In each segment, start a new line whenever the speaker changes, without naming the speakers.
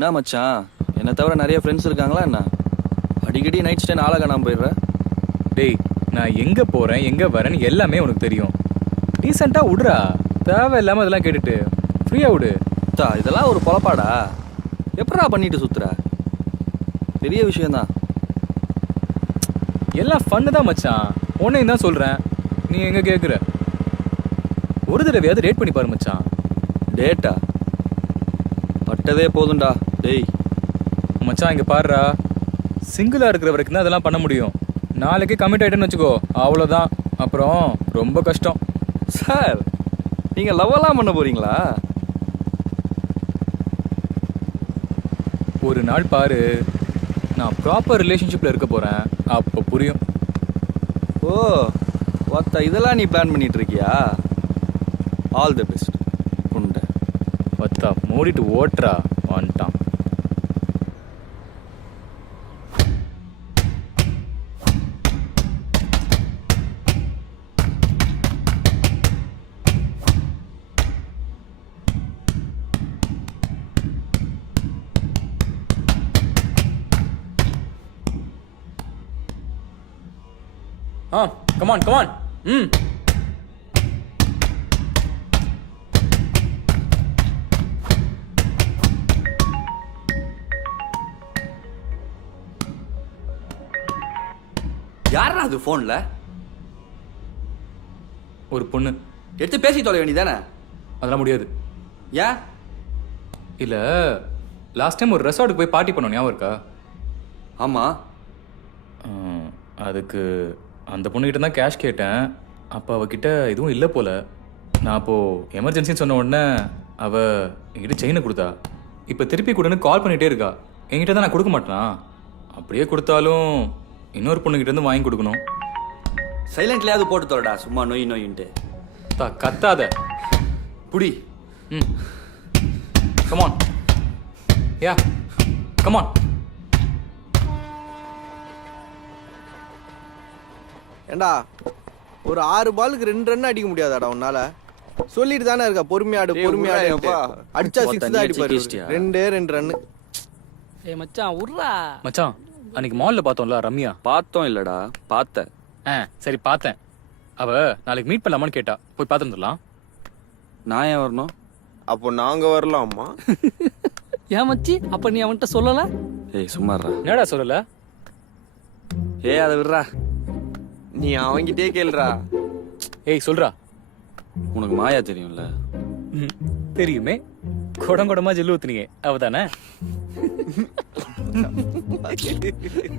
என்ன மச்சான்? என்னை தவிர நிறைய ஃப்ரெண்ட்ஸ் இருக்காங்களா என்ன? அடிக்கடி நைட் ஸ்டே ஆளை காணாம போயிடுற?
டேய் நான் எங்க போறேன் எங்க வரேன்னு எல்லாமே உனக்கு தெரியும். டீசெண்டா விடுறா தேவை இல்லாம அதெல்லாம் கேட்டுட்டு. ஃப்ரீயா விடு
தா இதெல்லாம் ஒரு பொழப்பாடா எப்படா பண்ணிட்டு சுத்துற? பெரிய விஷயம்தான்.
எல்லாம் ஃபன்னு தான் மச்சான். உன்னையும் தான் சொல்றேன். நீ எங்க கேக்குற? ஒரு தடவையாவது ரேட் பண்ணி பாரு மச்சான்.
டேட்டா பட்டதே போதும்டா. டேய்
மச்சான் இங்க பாருடா. சிங்கிளா இருக்கிற வரைக்கும் தான் அதெல்லாம் பண்ண முடியும். நாளைக்கு கமிட் ஆயிட்டேன்னு வச்சுக்கோ. அவ்வளோதான் அப்புறம் ரொம்ப கஷ்டம்.
சார் நீங்கள் லவ்வெல்லாம் பண்ண போறீங்களா?
ஒரு நாள் பாரு. நான் ப்ராப்பர் ரிலேஷன்ஷிப்ல இருக்க போறேன். அப்போ புரியும்.
ஓ ஒத்த இதெல்லாம் நீ பிளான் பண்ணிட்டு இருக்கியா? ஆல் தி பெஸ்ட் உண்டை
வத்தா மூடிட்டு ஓட்டுறா. வந்துட்டான். கமான் கமான் ம்
யாரா அது ஃபோனில்
ஒரு பொண்ணு.
எடுத்து பேசி தொலை வேண்டியதானே
அதெல்லாம் முடியாது.
ஏன்?
இல்ல லாஸ்ட் டைம் ஒரு ரெசார்ட்டுக்கு போய் பார்ட்டி பண்ணோம் ஞாபகம் இருக்கா?
ஆமாம்
அதுக்கு அந்த பொண்ணுகிட்ட தான் கேஷ் கேட்டேன். அப்போ அவகிட்ட எதுவும் இல்லை போல. நான் அப்போது எமர்ஜென்சின்னு சொன்ன உடனே அவ என்கிட்ட செயினை கொடுத்தா. இப்போ திருப்பி கொடுன்னு கால் பண்ணிகிட்டே இருக்கா. என்கிட்ட தான் நான் கொடுக்க மாட்டேனா? அப்படியே கொடுத்தாலும் இன்னொரு பொண்ணுகிட்ட இருந்து வாங்கி கொடுக்கணும்.
சைலண்ட்லேயாவது போட்டு தொலைடா சும்மா நொய் நொயின்ட்டு.
தா கத்தாத.
புடி.
ம். கமான் யா கமான்
ஏண்டா ஒரு ஆறு பாலுக்கு ரெண்டு ரன் அடிக்க முடியாதாடா உன்னால? சொல்லிட்டு தானே இருக்கா பொறுமையாடு பொறுமையாடு. அடிச்சா சிக்ஸ் தான் அடிப்பாரு. ரெண்டே ரெண்டு ரன்னு
ஏய் மச்சான் உர்றா
மச்சான் அன்னைக்கு மாலில் பார்த்தோம்ல ரம்யா?
பார்த்தோம் இல்லடா பார்த்த
ஆ சரி பார்த்தேன். அவ நாளைக்கு மீட் பண்ணலாமான்னு கேட்டா. போய் பார்த்துருந்துடலாம்
நான் ஏன் வரணும்?
அப்போ நாங்க வரலாமா?
ஏன் மச்சி அப்ப நீ அவன்கிட்ட சொல்லல?
ஏய் சும்மாறா
என்னடா சொல்லல?
ஏய் அதை விட்றா.
நீ அவங்கிட்டே கேளுடா.
ஏய் சொல்றா.
உனக்கு மாயா தெரியும்ல.
ம், தெரியுமே. குடம் குடமா ஜெல்லு ஊத்துனீங்க. அவதானே?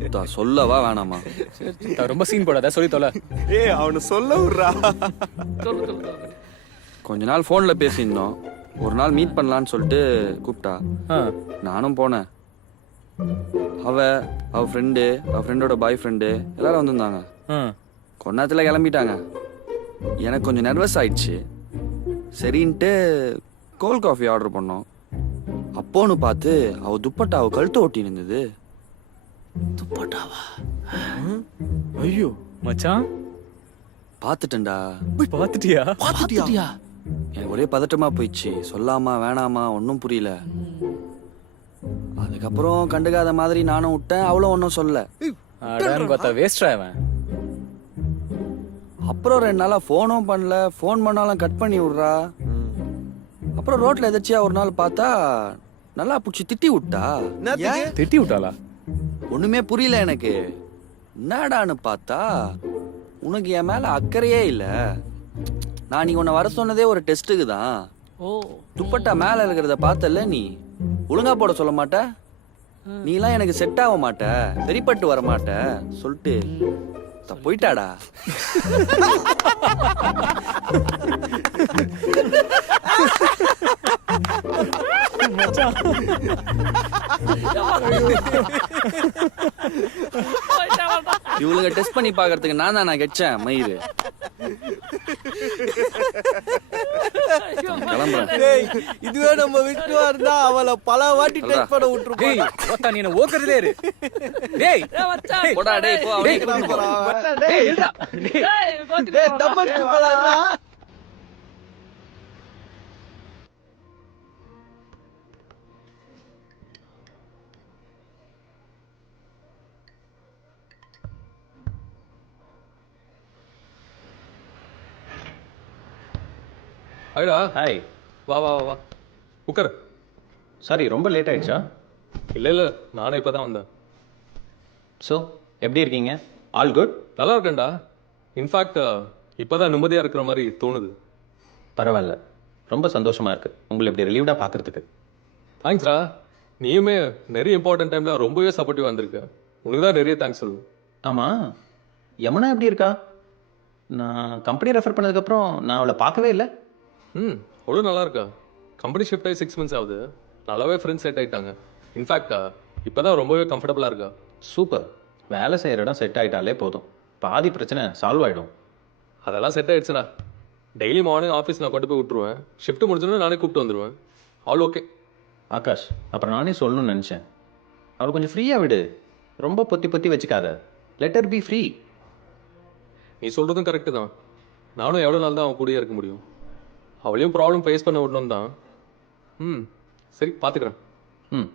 தா, சொல்லவா வேணாமா?
ரொம்ப சீன் போடாத சொல்லி தொலை.
ஏய் அவனு சொல்ல விடுறா.
சொல்லு சொல்லு சொல்லு.
கொஞ்ச நாள் ஃபோனில் பேசியிருந்தோம். ஒரு நாள் மீட் பண்ணலான்னு சொல்லிட்டு கூப்பிட்டா.
ஆ,
நானும் போனேன். அவ அவ ஃப்ரெண்டு அவ ஃப்ரெண்டோட பாய் ஃப்ரெண்டு எல்லாரும் வந்திருந்தாங்க. நேரத்தில் கிளம்பிட்டாங்க. எனக்கு கொஞ்சம் நர்வஸ் ஆயிடுச்சு. சரின்ட்டு கோல்ட் காஃபி ஆர்டர் பண்ணோம். அப்போன்னு பார்த்து அவ துப்பட்டா அவ கழுத்தை ஒட்டி இருந்தது. துப்பட்டாவா?
ஐயோ.
மச்சான்?
பார்த்துட்டேன்டா.
பாத்துட்டியா
பாத்துட்டியா
எனக்கு ஒரே பதட்டமா போயிடுச்சு. சொல்லாமா வேணாமா ஒன்றும் புரியல. அதுக்கப்புறம் கண்டுக்காத மாதிரி நானும் விட்டேன். அவளும் ஒன்றும் சொல்ல
வேஸ்டா அவன்
அப்புறம் ரெண்டு நாளா ஃபோனும் பண்ணல. ஃபோன் பண்ணாலும் கட் பண்ணி விட்றா. அப்புறம் ரோட்ல எதாச்சியா ஒரு நாள் பார்த்தா நல்லா பிடிச்சி திட்டி விட்டா.
திட்டி விட்டாளா?
ஒண்ணுமே புரியல எனக்கு. என்னடான்னு பார்த்தா உனக்கு என் மேல அக்கறையே இல்ல. நான் நீ உன்னை வர சொன்னதே ஒரு டெஸ்ட்டுக்கு தான்.
ஓ.
துப்பட்டா மேல இருக்கிறத பார்த்தல நீ. ஒழுங்கா போட சொல்ல மாட்ட. நீலாம் எனக்கு செட் ஆக மாட்ட. சரிப்பட்டு வர மாட்ட. சொல்லிட்டு த- போயிட்டாடா. இவளுங்க டெஸ்ட் பண்ணி பாக்குறதுக்கு நான் தான் நான் கெச்சேன் மயிறு.
இதுவே நம்ம விஷ்ணுவா இருந்தா அவளை பல வாட்டி. டச் பண்ண விட்டுருப்போம்
டேய் ஒத்தா நீ என்ன ஓக்குறதே இரு. டேய்
போடா டேய் போ அவனே
டேய்,
கூட்டிட்டு போ.
ஏய்
ஹாய்டா
ஹாய்
வா வா வா வா. உட்கார்.
சாரி ரொம்ப லேட் ஆயிடுச்சா?
இல்லை இல்லை நானே இப்போ தான் வந்தேன்.
ஸோ எப்படி இருக்கீங்க? ஆல் குட்
நல்லா இருக்கேன்டா. இன்ஃபேக்ட் இப்போ தான் நிம்மதியாக இருக்கிற மாதிரி தோணுது.
பரவாயில்ல. ரொம்ப சந்தோஷமா இருக்கு. உங்களை இப்படி ரிலீவ்டாக பார்க்கறதுக்கு.
தேங்க்ஸ்டா நீயுமே நிறைய இம்பார்ட்டன்ட் டைமில் ரொம்பவே சப்போர்ட்டிவ் வந்திருக்க. உனக்கு தான் நிறைய தேங்க்ஸ் சொல்லணும்.
ஆமாம் யமுனா எப்படி இருக்கா? நான் கம்பெனி ரெஃபர் பண்ணதுக்கப்புறம் நான் அவளை பார்க்கவே இல்லை.
ம். அவ்வளோ நல்லா இருக்கா கம்பெனி ஷிஃப்ட் ஆகி சிக்ஸ் மந்த்ஸ் ஆகுது. நல்லாவே ஃப்ரெண்ட்ஸ் செட் ஆயிட்டாங்க. இன்ஃபேக்ட் இப்போ தான் ரொம்பவே கம்ஃபர்டபுளாக இருக்கா?
சூப்பர் வேலை செய்கிற இடம் செட் ஆகிட்டாலே போதும். பாதி பிரச்சனை சால்வ் ஆகிடும்
அதெல்லாம் செட் ஆயிடுச்சுண்ணா டெய்லி மார்னிங் ஆஃபீஸ் நான் கொண்டு போய் விட்ருவேன் ஷிஃப்ட் முடிஞ்சோன்னே நானே கூப்பிட்டு வந்துடுவேன் ஆல் ஓகே
ஆகாஷ் அப்புறம் நானே சொல்லணும்னு நினச்சேன். அவளை கொஞ்சம் ஃப்ரீயாக விடு. ரொம்ப பொத்தி பொத்தி வச்சுக்காத. லெட்டர் பி ஃப்ரீ
நீ சொல்கிறதும் கரெக்டு தான். நானும் எவ்வளோ நாள் தான் அவன் கூடயே இருக்க முடியும்? அவளையும் ப்ராப்ளம் ஃபேஸ் பண்ண விடணும் தான். ம் சரி பார்த்துக்கிறேன்
ம்.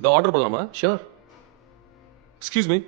இதை ஆர்டர் பண்ணலாமா?
ஷூர்
எக்ஸ்கியூஸ் மீ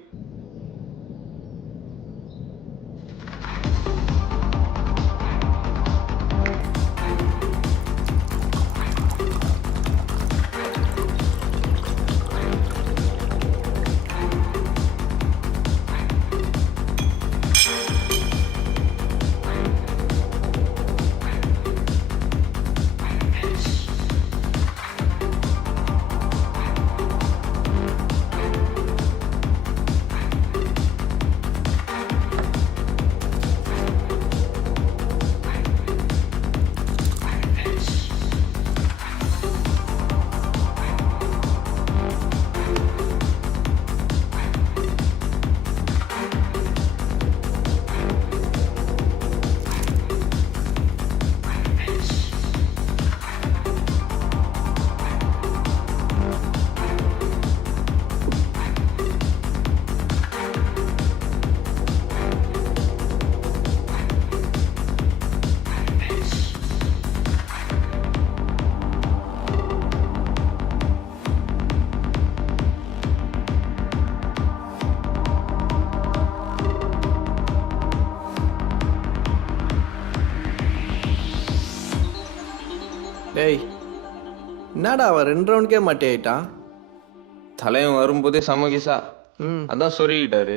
என்னடா அவன் ரெண்டு ரவுண்டுக்கே மாட்டி ஆயிட்டான்?
தலைவன் வரும்போதே சமகிசா
ம்.
அதான் சொல்லிக்கிட்டாரு.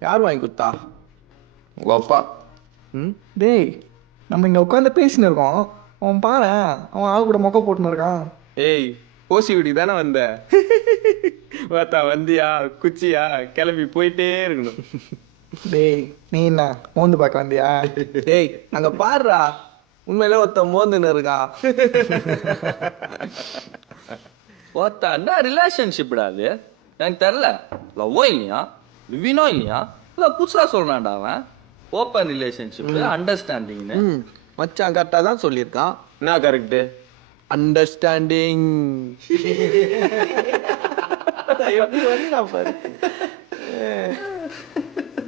யார் வாங்கி கொடுத்தா
உங்க அப்பா.
ம்?
டேய் நம்ம இங்கே உட்காந்து பேசின்னு இருக்கோம். அவன் பாரு அவன் ஆள் கூட மொக்க போட்டுன்னு இருக்கான்.
ஏய் ஓசி வீட்டுக்கு தானே வந்த? பார்த்தா வந்தியா குச்சியா கிளம்பி போயிட்டே இருக்கணும்.
டேய் நீ என்ன மோந்து பார்க்க வந்தியா?
டேய் அங்க பாருடா. உண்மையிலே ஒருத்தன் மோந்துன்னு இருக்கான்
ஒருத்தா ரிலேஷன்ஷிப்டா அது? எனக்கு தெரில லவ்வோ இல்லையா? லிவினோ இல்லையா? இல்லை புதுசாக சொல்கிறான்டா அவன். ஓப்பன் ரிலேஷன்ஷிப் அண்டர்ஸ்டாண்டிங்னு
ம். மச்சான் கரெக்டாக தான் சொல்லியிருக்கான்.
என்ன கரெக்டு
அண்டர்ஸ்டாண்டிங்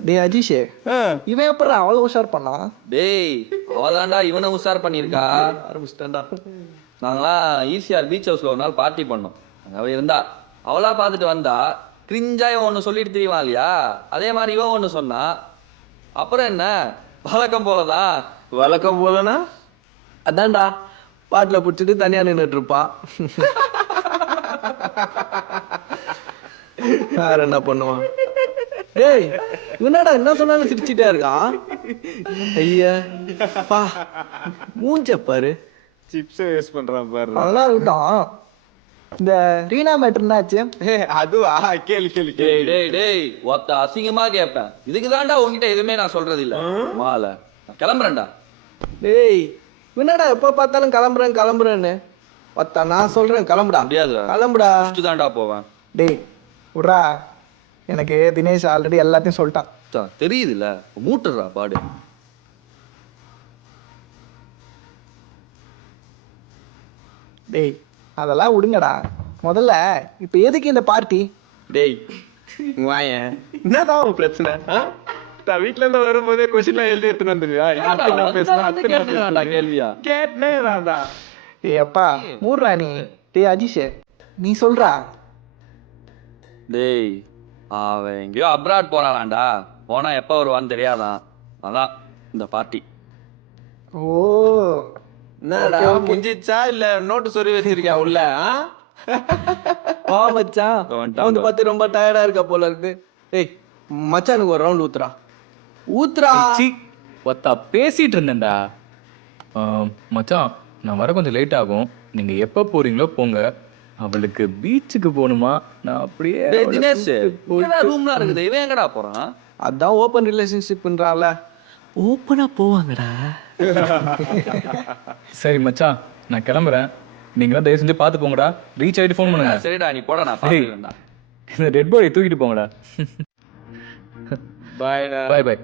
டேய் அஜிஷே. இவன் எப்பறம் அவ்வளோ உஷார் பண்ணான்?
டேய் அவதான்டா இவனை உஷார் பண்ணியிருக்கா. ஆரம்பிச்சிட்டேன்டா. நாங்களாம் ஈசிஆர் பீச் ஹவுஸில் ஒரு நாள் பார்ட்டி பண்ணோம். அங்க அவ இருந்தா. அவளா பார்த்துட்டு வந்தா கிரிஞ்சா இவன் ஒன்று சொல்லிட்டு தெரியவா இல்லையா அதே மாதிரி இவன் ஒன்று சொன்னா. அப்புறம் என்ன? வழக்கம் போலதான்
வழக்கம் போதனா
அதான்டா பாட்டில் பிடிச்சிட்டு தனியாக நின்றுட்டு இருப்பா. வேற என்ன பண்ணுவான்? டேய் இவனடா என்ன சொன்னாலும் சிரிச்சிட்டே இருக்கான். ஐயா பா மூஞ்ச பாரு.
சிப்ஸ் வேஸ்ட் பண்றான் பாரு.
அதெல்லாம் இருக்கட்டும் இந்த ரீனா மேட்ரு என்னாச்சு?
அதுவா? கேளு கேளு
டேய் டேய் டேய் ஒத்த அசிங்கமா கேட்பேன் இதுக்கு தான்டா உன்கிட்ட எதுவுமே நான் சொல்றது இல்ல மால கிளம்புறேன்டா.
டேய் இவனடா எப்போ பார்த்தாலும் கிளம்புறேன் கிளம்புறேன்னு? ஒத்தா நான் சொல்றேன் கிளம்புடா.
முடியாதுடா.
கிளம்புடா.
தான்டா போவேன்.
டேய் விட்றா. எனக்கு தினேஷ் ஆல்ரெடி எல்லாத்தையும் சொல்லிட்டான்.
தெரியுதுல்ல? மூட்டுறா பாடு.
டேய் அதெல்லாம் விடுங்கடா. முதல்ல இப்போ எதுக்கு இந்த பார்ட்டி
டேய் வாயேன் என்னதான் உன் பிரச்சனை? நான் வீட்ல இருந்து வரும்போதே கொஸ்டின்லாம் எழுதி எடுத்துன்னு வந்துருவியா.
கேள்வியா?
கேட்டனே நான்டா.
டேய் அப்பா மூடுறா நீ. டேய் அஜிஷே நீ சொல்றா.
டேய் அவன் எங்கேயோ அப்ராட் போறானாண்டா. போனா எப்போ வருவான்னு தெரியாதான். அதான் இந்த பார்ட்டி
ஓ.
என்னடா முடிஞ்சிச்சா இல்ல நோட்டு சொறி வச்சிருக்கியா உள்ள
மச்சான் வந்து பார்த்து ரொம்ப டயர்டா இருக்க போல இருக்கு. ஏய் மச்சானுக்கு ஒரு ரவுண்ட் ஊத்துறா. ஊத்துறா.
சி ஒத்தா பேசிட்டு இருந்தேன்டா. ஆ, மச்சான் நான் வர கொஞ்சம் லேட் ஆகும். நீங்க எப்போ போறீங்களோ போங்க. அவளுக்கு பீச்சுக்கு போகணுமா? நான் அப்படியே
டேய்
அவளை
தினேஷ்
போயிட்டு-
ரூம்லாம் இருக்குது இவன் எங்கடா போறான்?
அதான் ஓப்பன் ரிலேஷன்ஷிப்ன்றால
ஓப்பனா போவாங்கடா.
சரி மச்சான் நான் கிளம்புறேன். நீங்களாம் தயவு செஞ்சு பார்த்து போங்கடா. ரீச் ஆகிட்டு ஃபோன் பண்ணுங்க.
சரிடா நீ போடா நான்
டேய்.
பாத்துக்கிறேன்டா
இந்த டெட் பாடி தூக்கிட்டு போங்கடா.
பாய்டா
பாய் பாய்